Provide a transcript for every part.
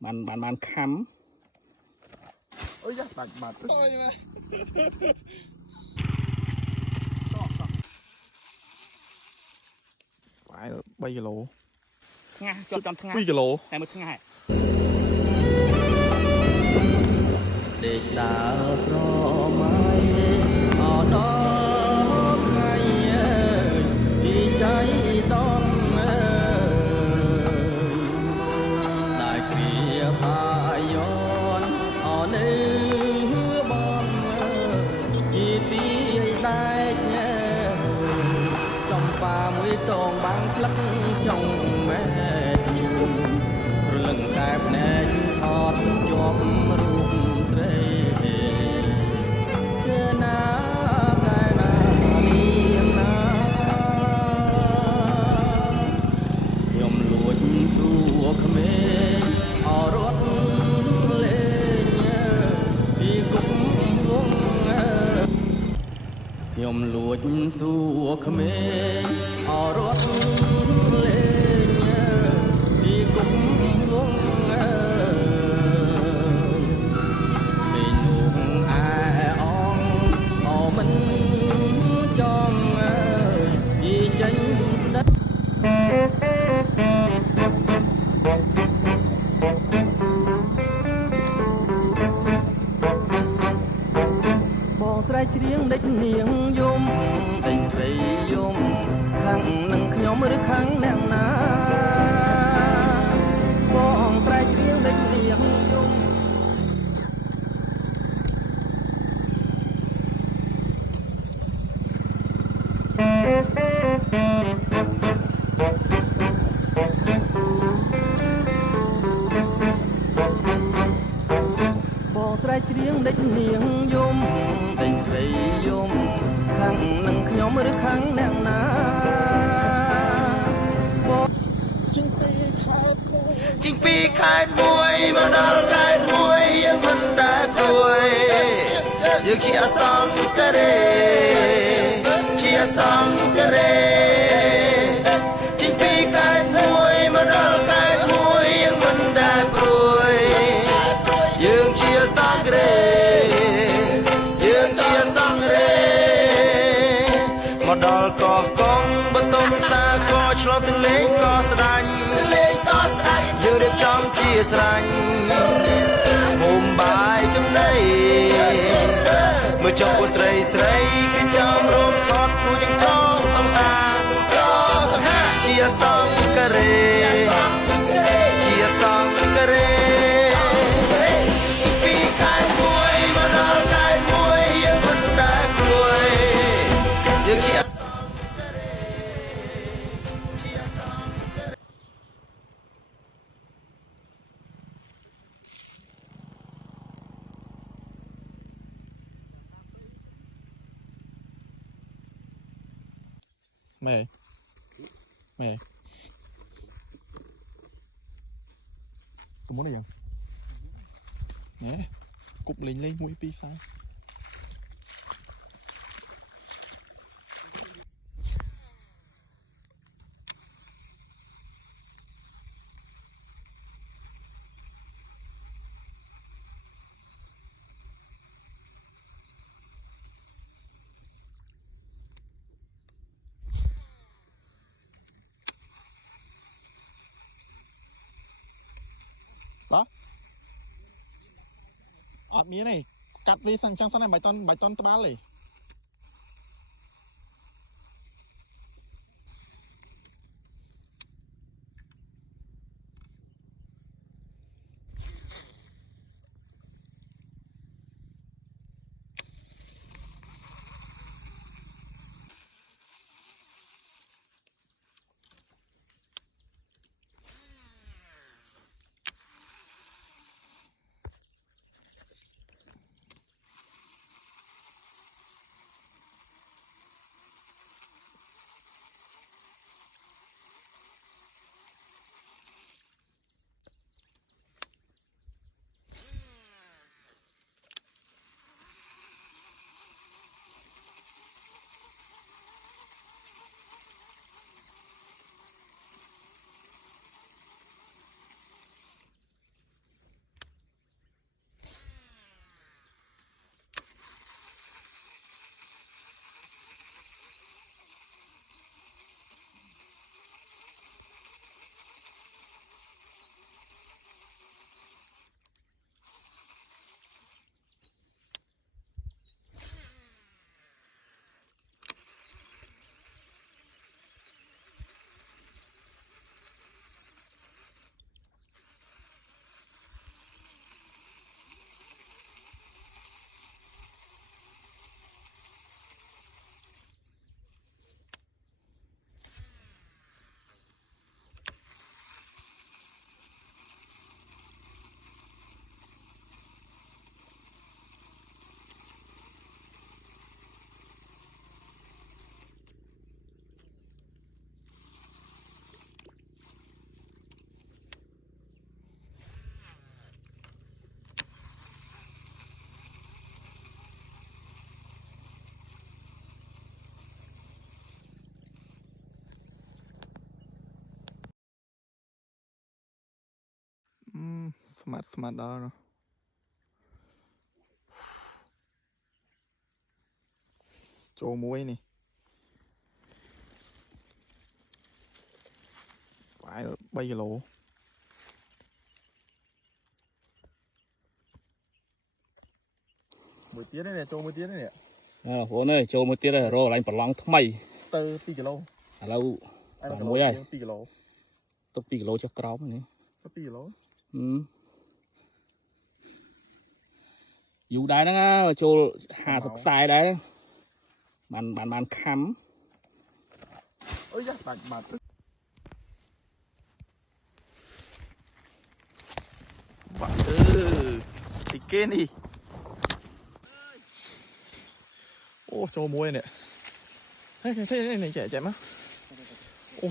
bàn khám ôi da bạn ôi mà phải 3 kg Nga cho trong Nga 2 kg 20 ngày để ta rõ mãi ở đó ngày đi cháy đón đại kia xa yon ở nơi bom y tí đại nhé trong ba mươi tròn băng lắc trong mẹ rồi lần cài nè thọt chọp rụp sấy chớ na cài na niềm na nhom luột xua khmê ở rót lên đi cũng vung nhom luột xua khmê ở rót lên đi cũng vungបងស្រីច្រៀងដេចនាងយំដេញស្រីយំខាងនឹងខ្ញុំឬខាងអ្នកណាបងស្រីច្រៀងដេចនាងយំបងស្រីច្រៀងដេចនាងយំដេញស្រីយំខាងនឹងខ្ញុំឬខាងអ្នកណាជីងពីខែមួយមកដល់ខែមួយយើងមិនដែលព្រួយយើងជាអសង្ករេជាអសង្ករេជីងពីខែមួយមកដល់ខែមួយយើងមិនដែលព្រួយយើងជាអសង្ករេយើងជាអសង្ករេមកដល់កោះកងបតុងសាក៏ឆ្លងទឹកលេងក៏ស្ដាញ់យើងរៀបចំជាស្រឡាញ់មុំបាយចំណីមើលចុះពួកស្រីស្រីគេចាំរំថត់ពួកយើងក៏សង្ហាជាសង្ករេជាសង្ករេពីខែមួយមកដល់ខែមួយយើងមិនដែលព្រួយយើងជាmẹ sớm muốn này giờ nè cục lính lên mũi pi sao đó ọt mía này cắt đi sang trang này bài ton ba lì smart đó rồi cho muối nè phải 3 kg muối tía đấy nè cho muối tía đấy nè អូនចូលមួយទៀតហើយរកកន្លែងប្រឡងថ្មី ទៅ2 គីឡូ ឥឡូវ អា មួយហើយ 2 គីឡូ ទុក2គីឡូចុះក្រោមនេះ 2 គីឡូ យូរដែរហ្នឹងចូល50ខ្សែដែរបានខំ ôi da bạn tức bạn thì kê đi ô cho muối nè thế này chạy má ô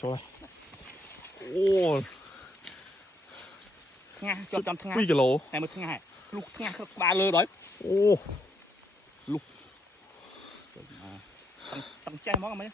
cho ô ថ្ងាសជាប់ចំថ្ងាស 2 គីឡូ តែមួយថ្ងាសលុះថ្ងាសក្បាលលើដល់ អូ តឹងចេះហ្មងអី